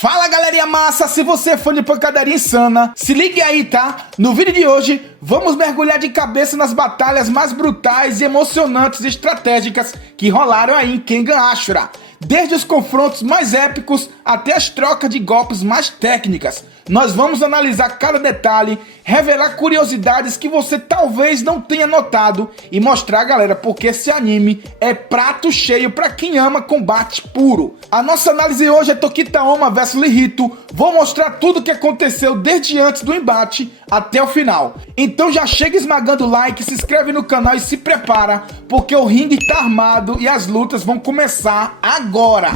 Fala galerinha massa, se você é fã de pancadaria insana, se ligue aí, tá? No vídeo de hoje, vamos mergulhar de cabeça nas batalhas mais brutais e emocionantes e estratégicas que rolaram aí em Kengan Ashura. Desde os confrontos mais épicos até as trocas de golpes mais técnicas. Nós vamos analisar cada detalhe, revelar curiosidades que você talvez não tenha notado e mostrar, galera, porque esse anime é prato cheio para quem ama combate puro. A nossa análise hoje é Tokita Oma vs Lihito. Vou mostrar tudo o que aconteceu desde antes do embate até o final. Então já chega esmagando o like, se inscreve no canal e se prepara, porque o ringue tá armado e as lutas vão começar agora.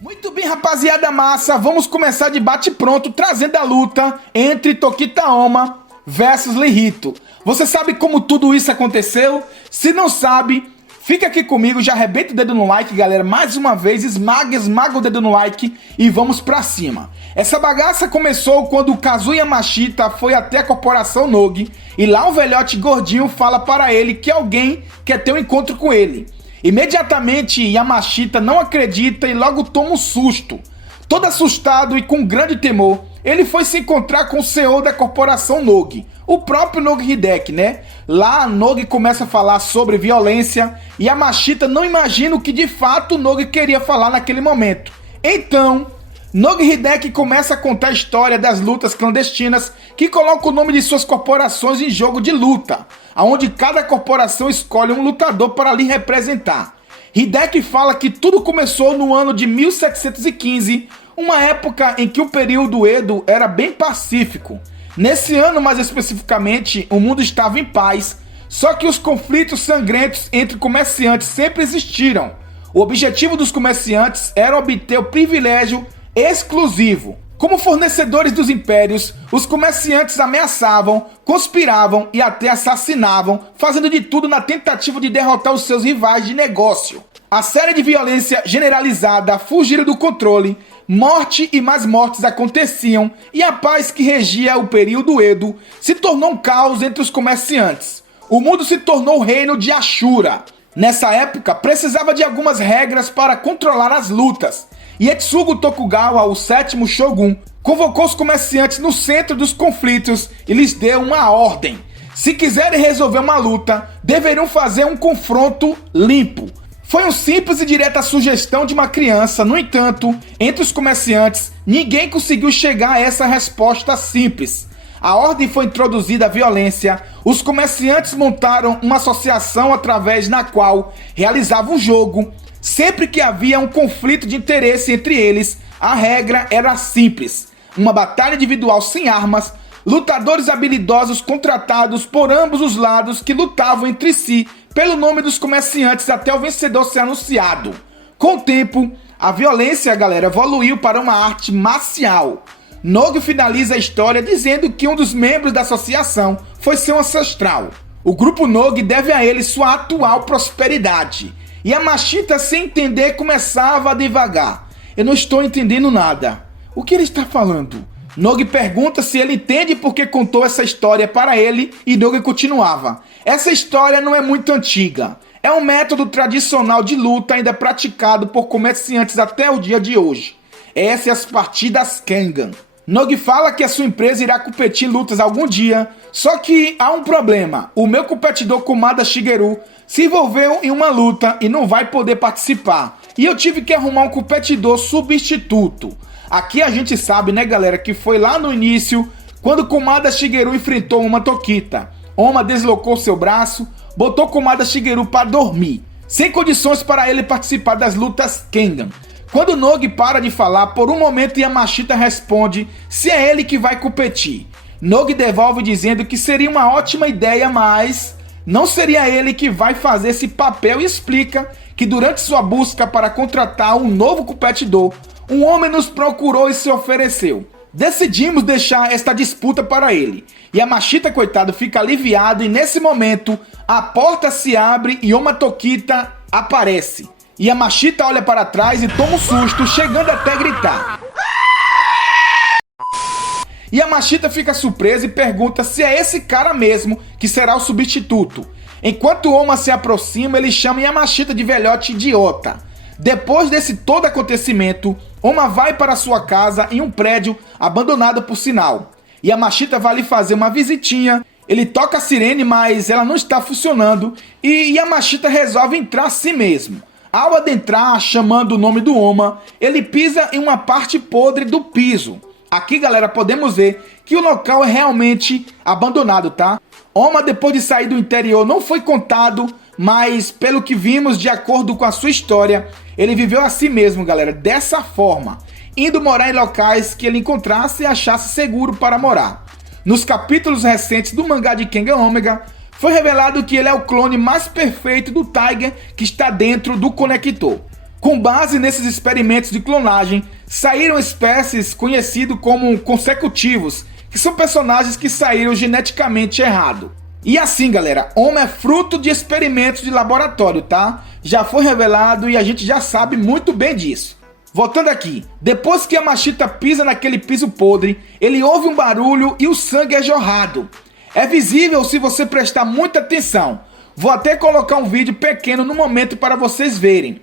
Muito bem, rapaziada massa, vamos começar de bate-pronto trazendo a luta entre Tokita Oma versus Lihito. Você sabe como tudo isso aconteceu? Se não sabe, fica aqui comigo, já arrebenta o dedo no like, galera. Mais uma vez, esmaga o dedo no like e vamos pra cima. Essa bagaça começou quando o Kazuya Yamashita foi até a corporação Nogi e lá o velhote gordinho fala para ele que alguém quer ter um encontro com ele. Imediatamente Yamashita não acredita e logo toma um susto. Todo assustado e com grande temor, ele foi se encontrar com o CEO da corporação Nogi, o próprio Nogi Hideki, né? Lá Nogi começa a falar sobre violência e Yamashita não imagina o que de fato Nogi queria falar naquele momento. Então, Nogi Hideki começa a contar a história das lutas clandestinas que colocam o nome de suas corporações em jogo de luta, onde cada corporação escolhe um lutador para lhe representar. Hideki fala que tudo começou no ano de 1715, uma época em que o período Edo era bem pacífico. Nesse ano, mais especificamente, o mundo estava em paz, só que os conflitos sangrentos entre comerciantes sempre existiram. O objetivo dos comerciantes era obter o privilégio exclusivo. Como fornecedores dos impérios, os comerciantes ameaçavam, conspiravam e até assassinavam, fazendo de tudo na tentativa de derrotar os seus rivais de negócio. A série de violência generalizada fugiram do controle, morte e mais mortes aconteciam e a paz que regia o período Edo se tornou um caos entre os comerciantes. O mundo se tornou o reino de Ashura. Nessa época, precisava de algumas regras para controlar as lutas. Ietsugu Tokugawa, o sétimo Shogun, convocou os comerciantes no centro dos conflitos e lhes deu uma ordem. Se quiserem resolver uma luta, deveriam fazer um confronto limpo. Foi uma simples e direta sugestão de uma criança, no entanto, entre os comerciantes, ninguém conseguiu chegar a essa resposta simples. A ordem foi introduzida à violência, os comerciantes montaram uma associação através da qual realizavam um jogo. Sempre que havia um conflito de interesse entre eles, a regra era simples. Uma batalha individual sem armas, lutadores habilidosos contratados por ambos os lados que lutavam entre si pelo nome dos comerciantes até o vencedor ser anunciado. Com o tempo, a violência, galera, evoluiu para uma arte marcial. Nogi finaliza a história dizendo que um dos membros da associação foi seu ancestral. O grupo Nogi deve a ele sua atual prosperidade. E Yamashita, sem entender, começava a devagar. Eu não estou entendendo nada. O que ele está falando? Nogi pergunta se ele entende porque contou essa história para ele e Nogi continuava. Essa história não é muito antiga. É um método tradicional de luta ainda praticado por comerciantes até o dia de hoje. Essas são as partidas Kengan. Nogi fala que a sua empresa irá competir em lutas algum dia, só que há um problema. O meu competidor Kumada Shigeru se envolveu em uma luta e não vai poder participar. E eu tive que arrumar um competidor substituto. Aqui a gente sabe, né, galera, que foi lá no início, quando Kumada Shigeru enfrentou uma Tokita. Oma deslocou seu braço, botou Kumada Shigeru para dormir, sem condições para ele participar das lutas Kengan. Quando Nogi para de falar, por um momento Yamashita responde se é ele que vai competir. Nogi devolve dizendo que seria uma ótima ideia, mas não seria ele que vai fazer esse papel e explica que durante sua busca para contratar um novo competidor, um homem nos procurou e se ofereceu. Decidimos deixar esta disputa para ele. Yamashita, coitado, fica aliviado e nesse momento a porta se abre e uma Tokita aparece. Yamashita olha para trás e toma um susto, chegando até gritar. Yamashita fica surpreso e pergunta se é esse cara mesmo que será o substituto. Enquanto Oma se aproxima, ele chama Yamashita de velhote idiota. Depois desse todo acontecimento, Oma vai para sua casa em um prédio abandonado por sinal. Yamashita vai lhe fazer uma visitinha, ele toca a sirene, mas ela não está funcionando e Yamashita resolve entrar a si mesmo. Ao adentrar, chamando o nome do Oma, ele pisa em uma parte podre do piso. Aqui, galera, podemos ver que o local é realmente abandonado, tá? Oma, depois de sair do interior, não foi contado, mas pelo que vimos, de acordo com a sua história, ele viveu assim mesmo, galera, dessa forma, indo morar em locais que ele encontrasse e achasse seguro para morar. Nos capítulos recentes do mangá de Kengan Omega, foi revelado que ele é o clone mais perfeito do Tiger que está dentro do conector. Com base nesses experimentos de clonagem, saíram espécies conhecidas como consecutivos, que são personagens que saíram geneticamente errado. E assim, galera, Oma é fruto de experimentos de laboratório, tá? Já foi revelado e a gente já sabe muito bem disso. Voltando aqui, depois que Yamashita pisa naquele piso podre, ele ouve um barulho e o sangue é jorrado. É visível se você prestar muita atenção. Vou até colocar um vídeo pequeno no momento para vocês verem.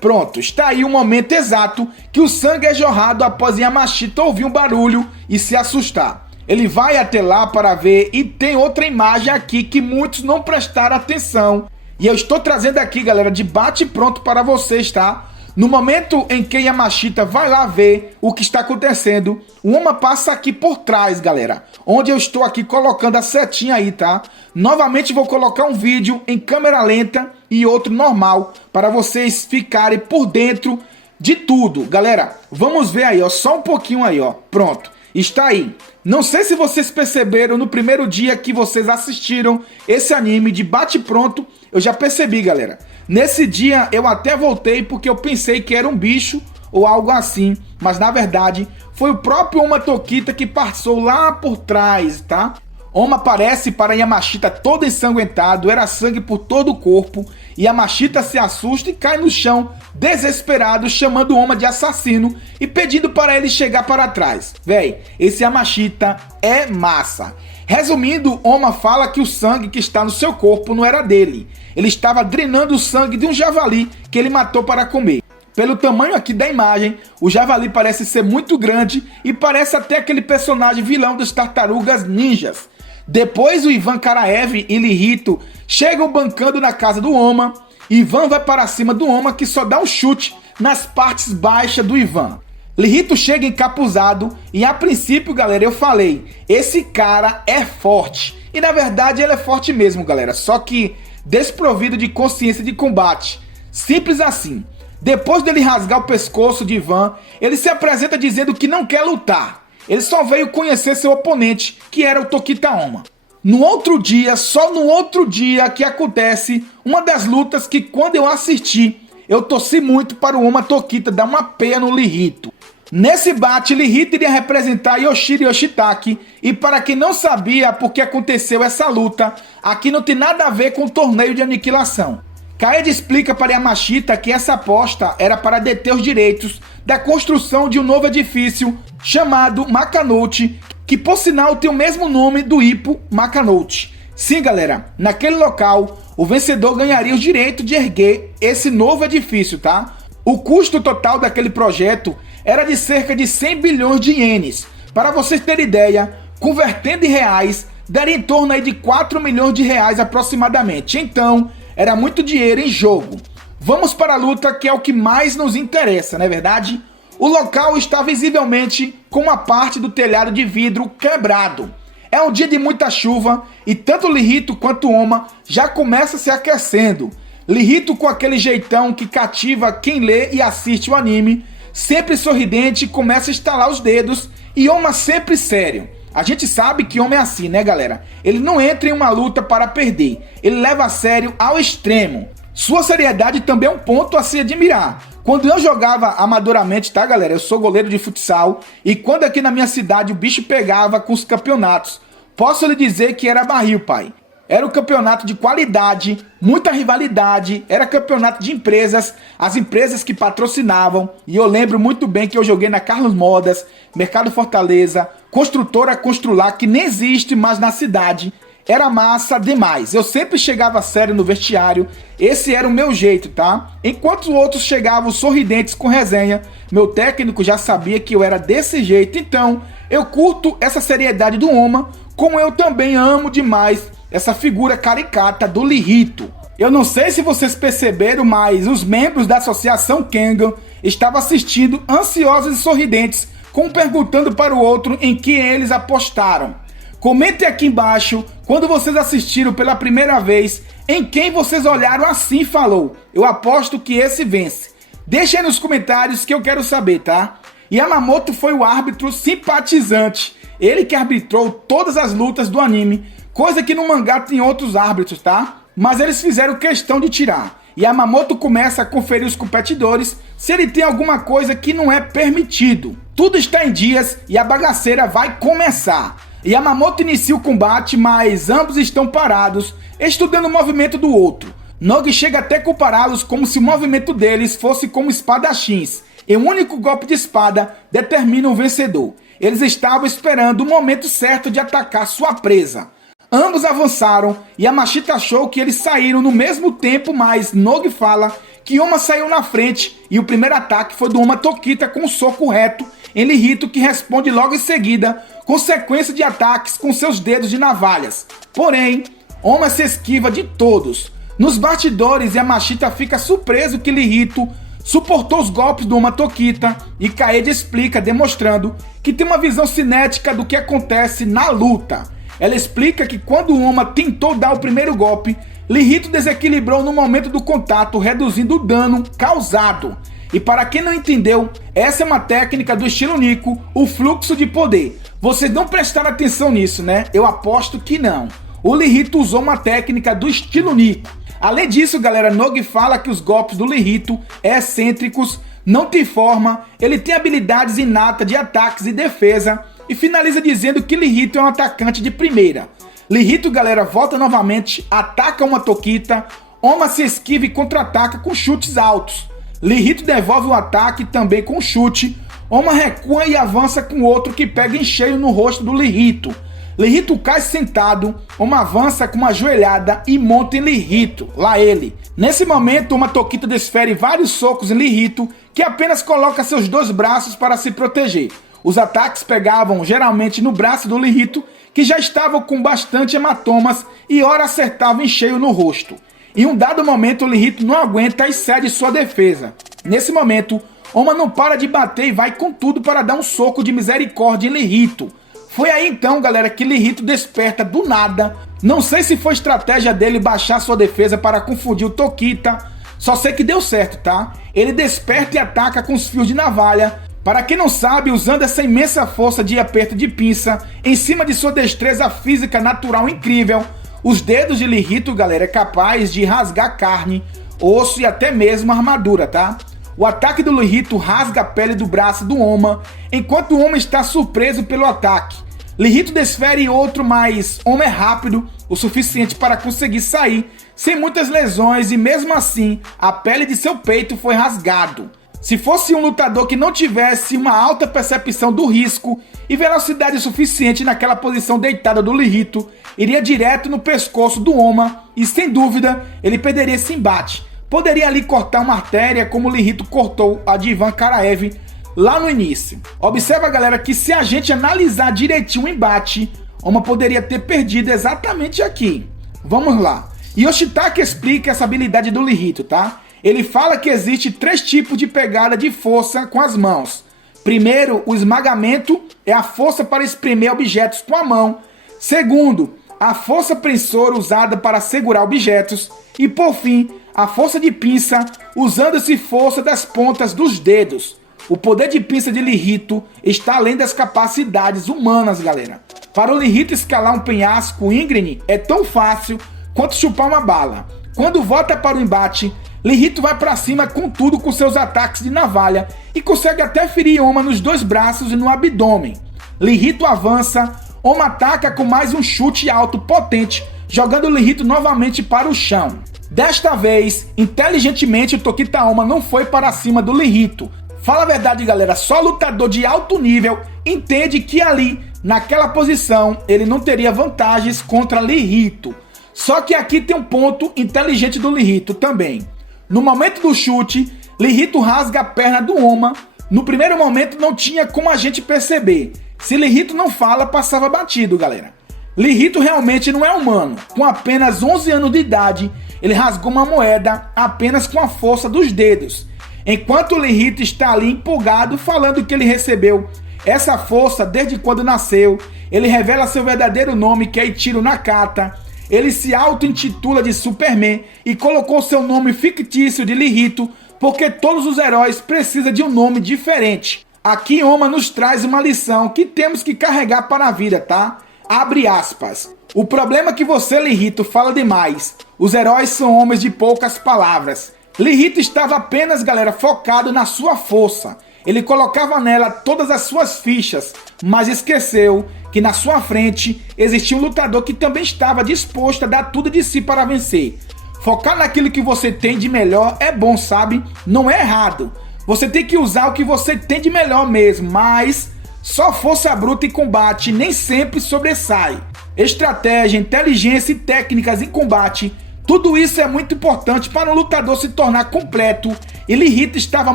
Pronto, está aí o momento exato que o sangue é jorrado após Yamashita ouvir um barulho e se assustar. Ele vai até lá para ver e tem outra imagem aqui que muitos não prestaram atenção. E eu estou trazendo aqui, galera, de bate pronto para vocês, tá? No momento em que Yamashita vai lá ver o que está acontecendo, o Oma passa aqui por trás, galera. Onde eu estou aqui colocando a setinha aí, tá? Novamente vou colocar um vídeo em câmera lenta e outro normal, para vocês ficarem por dentro de tudo. Galera, vamos ver aí, ó, só um pouquinho aí, ó. Pronto, está aí. Não sei se vocês perceberam no primeiro dia que vocês assistiram esse anime de bate pronto, eu já percebi, galera. Nesse dia eu até voltei porque eu pensei que era um bicho ou algo assim, mas na verdade foi o próprio Oma Tokita que passou lá por trás, tá? Oma aparece para Yamashita todo ensanguentado, era sangue por todo o corpo, e Yamashita se assusta e cai no chão, desesperado, chamando Oma de assassino e pedindo para ele chegar para trás. Véi, esse Yamashita é massa. Resumindo, Oma fala que o sangue que está no seu corpo não era dele. Ele estava drenando o sangue de um javali que ele matou para comer. Pelo tamanho aqui da imagem, o javali parece ser muito grande e parece até aquele personagem vilão das Tartarugas Ninjas. Depois o Ivan Karaev e Lihito chegam bancando na casa do Oma. Ivan vai para cima do Oma, que só dá um chute nas partes baixas do Ivan. Lihito chega encapuzado e a princípio, galera, eu falei, esse cara é forte. E na verdade ele é forte mesmo, galera, só que desprovido de consciência de combate. Simples assim. Depois dele rasgar o pescoço de Ivan, ele se apresenta dizendo que não quer lutar. Ele só veio conhecer seu oponente, que era o Tokita Oma. No outro dia, só no outro dia que acontece uma das lutas que quando eu assisti, eu torci muito para o Oma Tokita dar uma peia no Lihito. Nesse bate, Lihito iria representar Yoshiro Yoshitake, e para quem não sabia por que aconteceu essa luta, aqui não tem nada a ver com o torneio de aniquilação. Kaede explica para Yamashita que essa aposta era para deter os direitos da construção de um novo edifício chamado Makanouchi, que por sinal tem o mesmo nome do Ippo Makanouchi. Sim, galera, naquele local, o vencedor ganharia o direito de erguer esse novo edifício, tá? O custo total daquele projeto era de cerca de 100 bilhões de ienes. Para vocês terem ideia, convertendo em reais, daria em torno aí de 4 milhões de reais aproximadamente. Então, era muito dinheiro em jogo. Vamos para a luta, que é o que mais nos interessa, não é verdade? O local está visivelmente com uma parte do telhado de vidro quebrado. É um dia de muita chuva e tanto Lihito quanto Oma já começam se aquecendo. Lihito com aquele jeitão que cativa quem lê e assiste o anime, sempre sorridente, começa a estalar os dedos, e Oma sempre sério. A gente sabe que Oma é assim, né, galera? Ele não entra em uma luta para perder, ele leva a sério ao extremo. Sua seriedade também é um ponto a se admirar. Quando eu jogava amadoramente, tá, galera? Eu sou goleiro de futsal, e quando aqui na minha cidade o bicho pegava com os campeonatos, posso lhe dizer que era barril, pai. Era um campeonato de qualidade, muita rivalidade, era campeonato de empresas, as empresas que patrocinavam, e eu lembro muito bem que eu joguei na Carlos Modas, Mercado Fortaleza, Construtora Constrular, que nem existe mais na cidade. era massa demais. Eu sempre chegava sério no vestiário, esse era o meu jeito, tá? Enquanto os outros chegavam sorridentes com resenha, meu técnico já sabia que eu era desse jeito, então eu curto essa seriedade do Oma, como eu também amo demais essa figura caricata do Lirito. Eu não sei se vocês perceberam, mas os membros da Associação Kengan estavam assistindo ansiosos e sorridentes, um perguntando para o outro em que eles apostaram. Comentem aqui embaixo, quando vocês assistiram pela primeira vez, em quem vocês olharam assim e falou: eu aposto que esse vence. Deixem aí nos comentários que eu quero saber, tá? Yamamoto foi o árbitro simpatizante. Ele que arbitrou todas as lutas do anime, coisa que no mangá tem outros árbitros, tá? Mas eles fizeram questão de tirar. Yamamoto começa a conferir os competidores se ele tem alguma coisa que não é permitido. Tudo está em dias e a bagaceira vai começar. Yamamoto inicia o combate, mas ambos estão parados, estudando o movimento do outro. Nogi chega até compará-los como se o movimento deles fosse como espadachins, e um único golpe de espada determina o vencedor. Eles estavam esperando o momento certo de atacar sua presa. Ambos avançaram e Yamashita achou que eles saíram no mesmo tempo, mas Nogi fala que Oma saiu na frente e o primeiro ataque foi do Oma Tokita com um soco reto em Lirito, que responde logo em seguida com sequência de ataques com seus dedos de navalhas. Porém, Oma se esquiva de todos. Nos bastidores, Yamashita fica surpreso que Lirito suportou os golpes do Oma Tokita e Kaede explica, demonstrando que tem uma visão cinética do que acontece na luta. Ela explica que quando o Oma tentou dar o primeiro golpe, Lirito desequilibrou no momento do contato, reduzindo o dano causado. E para quem não entendeu, essa é uma técnica do estilo Nico, o fluxo de poder. Vocês não prestaram atenção nisso, né? Eu aposto que não. O Lirito usou uma técnica do estilo Nico. Além disso, galera, Nogi fala que os golpes do Lirito excêntricos, não tem forma, ele tem habilidades inatas de ataques e defesa, e finaliza dizendo que Lirito é um atacante de primeira. Lirito, galera, volta novamente, ataca uma Tokita, Oma se esquiva e contra-ataca com chutes altos. Lirito devolve o ataque também com chute, Oma recua e avança com outro que pega em cheio no rosto do Lirito. Lirito cai sentado, Oma avança com uma joelhada e monta em Lirito, lá ele. Nesse momento, uma Tokita desfere vários socos em Lirito, que apenas coloca seus dois braços para se proteger. Os ataques pegavam geralmente no braço do Lirito, que já estava com bastante hematomas e ora acertava em cheio no rosto. Em um dado momento, o Lirito não aguenta e cede sua defesa. Nesse momento, Oma não para de bater e vai com tudo para dar um soco de misericórdia em Lirito. Foi aí então, galera, que Lirito desperta do nada. Não sei se foi estratégia dele baixar sua defesa para confundir o Tokita. Só sei que deu certo, tá? Ele desperta e ataca com os fios de navalha. Para quem não sabe, usando essa imensa força de aperto de pinça, em cima de sua destreza física natural incrível, os dedos de Lirito, galera, é capaz de rasgar carne, osso e até mesmo armadura, tá? O ataque do Lirito rasga a pele do braço do Oma, enquanto o Oma está surpreso pelo ataque. Lirito desfere outro, mas Oma é rápido o suficiente para conseguir sair sem muitas lesões e mesmo assim a pele de seu peito foi rasgado. Se fosse um lutador que não tivesse uma alta percepção do risco e velocidade suficiente naquela posição deitada do Lirito, iria direto no pescoço do Oma e sem dúvida ele perderia esse embate. Poderia ali cortar uma artéria como o Lirito cortou a de Ivan Karaev lá no início. Observa, galera, que se a gente analisar direitinho o embate, Oma poderia ter perdido exatamente aqui. Vamos lá. Yoshitaka explica essa habilidade do Lirito, tá? Ele fala que existe 3 tipos de pegada de força com as mãos. Primeiro, o esmagamento é a força para espremer objetos com a mão. Segundo, a força prensora usada para segurar objetos. E por fim, a força de pinça, usando-se força das pontas dos dedos. O poder de pinça de Lirito está além das capacidades humanas, galera. Para o Lirito escalar um penhasco íngreme é tão fácil quanto chupar uma bala. Quando volta para o embate, Lirito vai para cima com tudo com seus ataques de navalha e consegue até ferir Oma nos 2 braços e no abdômen. Lirito avança, Oma ataca com mais um chute alto potente, jogando Lirito novamente para o chão. Desta vez, inteligentemente o Tokita Oma não foi para cima do Lirito. Fala a verdade, galera, só lutador de alto nível entende que ali naquela posição ele não teria vantagens contra Lirito. Só que aqui tem um ponto inteligente do Lirito também. No momento do chute, Lirito rasga a perna do Oma. No primeiro momento não tinha como a gente perceber. Se Lirito não fala, passava batido, galera. Lirito realmente não é humano. Com apenas 11 anos de idade, ele rasgou uma moeda apenas com a força dos dedos. Enquanto Lirito está ali empolgado, falando que ele recebeu essa força desde quando nasceu, ele revela seu verdadeiro nome, que é Ichiro Nakata. Ele se auto-intitula de Superman e colocou seu nome fictício de Lirito, porque todos os heróis precisam de um nome diferente. Aqui Oma nos traz uma lição que temos que carregar para a vida, tá? Abre aspas. O problema é que você, Lirito, fala demais. Os heróis são homens de poucas palavras. Lirito estava apenas, galera, focado na sua força. Ele colocava nela todas as suas fichas, mas esqueceu que na sua frente existia um lutador que também estava disposto a dar tudo de si para vencer. Focar naquilo que você tem de melhor é bom, sabe? Não é errado. Você tem que usar o que você tem de melhor mesmo, mas só força bruta e combate nem sempre sobressai. Estratégia, inteligência e técnicas em combate, tudo isso é muito importante para um lutador se tornar completo, e Lirito estava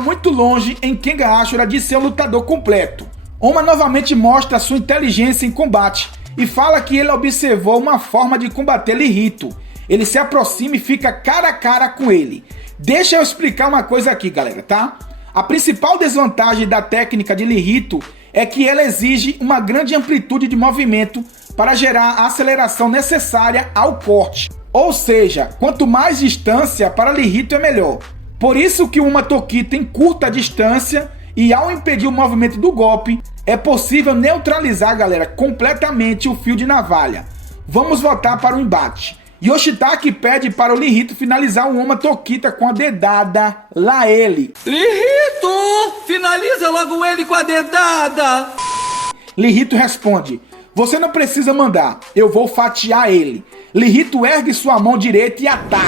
muito longe em Kengan Ashura de ser um lutador completo. Oma novamente mostra sua inteligência em combate e fala que ele observou uma forma de combater Lirito. Ele se aproxima e fica cara a cara com ele. Deixa eu explicar uma coisa aqui, galera, tá? A principal desvantagem da técnica de Lirito é que ela exige uma grande amplitude de movimento para gerar a aceleração necessária ao corte. Ou seja, quanto mais distância para Lirito é melhor. Por isso que uma Toki tem curta distância e ao impedir o movimento do golpe, é possível neutralizar, galera, completamente o fio de navalha. Vamos voltar para o embate. Yoshitaka pede para o Lirito finalizar o Oma Tokita com a dedada. Lá ele. Lirito! Finaliza logo ele com a dedada! Lirito responde. Você não precisa mandar, eu vou fatiar ele. Lirito ergue sua mão direita e ataca.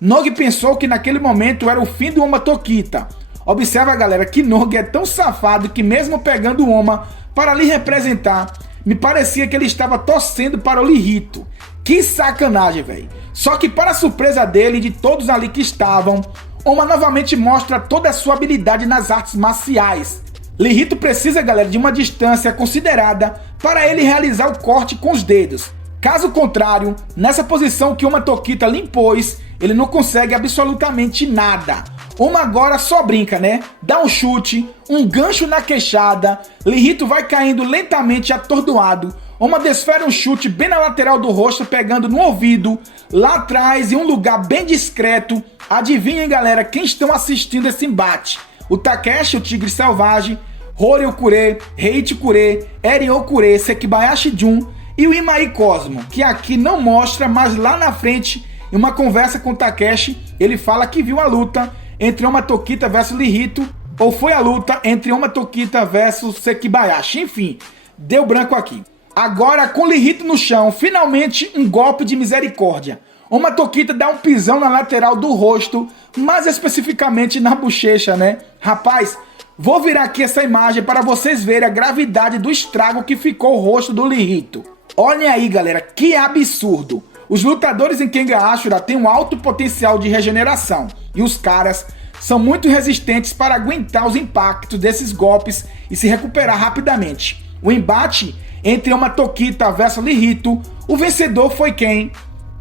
Nogi pensou que naquele momento era o fim do Oma Tokita. Observa, galera, que Nogi é tão safado que mesmo pegando o Oma para lhe representar, me parecia que ele estava torcendo para o Lirito. Que sacanagem, velho. Só que para surpresa dele e de todos ali que estavam, Oma novamente mostra toda a sua habilidade nas artes marciais. Lirito precisa, galera, de uma distância considerada para ele realizar o corte com os dedos. Caso contrário, nessa posição que Oma Tokita lhe impôs, ele não consegue absolutamente nada. Oma agora só brinca, né? Dá um chute, um gancho na queixada, Lirito vai caindo lentamente atordoado. Oma desfere um chute bem na lateral do rosto, pegando no ouvido, lá atrás, em um lugar bem discreto. Adivinhem, galera, quem estão assistindo esse embate? O Takeshi, o Tigre Selvagem, Hori Okure, Heiichi Kure, Eren Okure, Sekibayashi Jun e o Imai Cosmo, que aqui não mostra, mas lá na frente, em uma conversa com o Takeshi, ele fala que viu a luta entre Oma Tokita versus Lirito, ou foi a luta entre Oma Tokita versus Sekibayashi. Enfim, deu branco aqui. Agora, com Lirito no chão, finalmente um golpe de misericórdia. Oma Tokita dá um pisão na lateral do rosto, mais especificamente na bochecha, né? Rapaz, vou virar aqui essa imagem para vocês verem a gravidade do estrago que ficou o rosto do Lirito. Olhem aí, galera, que absurdo. Os lutadores em Kengan Ashura têm um alto potencial de regeneração, e os caras são muito resistentes para aguentar os impactos desses golpes e se recuperar rapidamente. O embate entre Oma Tokita versus Lirito, o vencedor foi quem?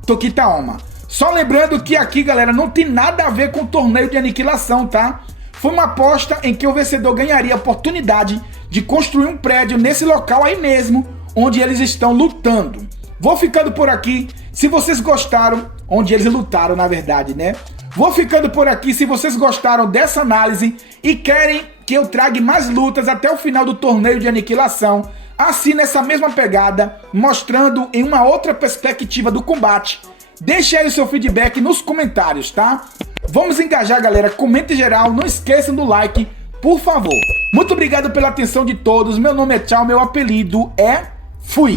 Tokita Oma. Só lembrando que aqui, galera, não tem nada a ver com o torneio de aniquilação, tá? Foi uma aposta em que o vencedor ganharia a oportunidade de construir um prédio nesse local aí mesmo, onde eles estão lutando. Vou ficando por aqui. Se vocês gostaram, onde eles lutaram, na verdade, né? Vou ficando por aqui. Se vocês gostaram dessa análise e querem que eu traga mais lutas até o final do torneio de aniquilação, assim nessa mesma pegada, mostrando em uma outra perspectiva do combate, deixe aí o seu feedback nos comentários, tá? Vamos engajar, galera. Comenta em geral, não esqueçam do like, por favor. Muito obrigado pela atenção de todos. Meu nome é Tchau, meu apelido é Fui.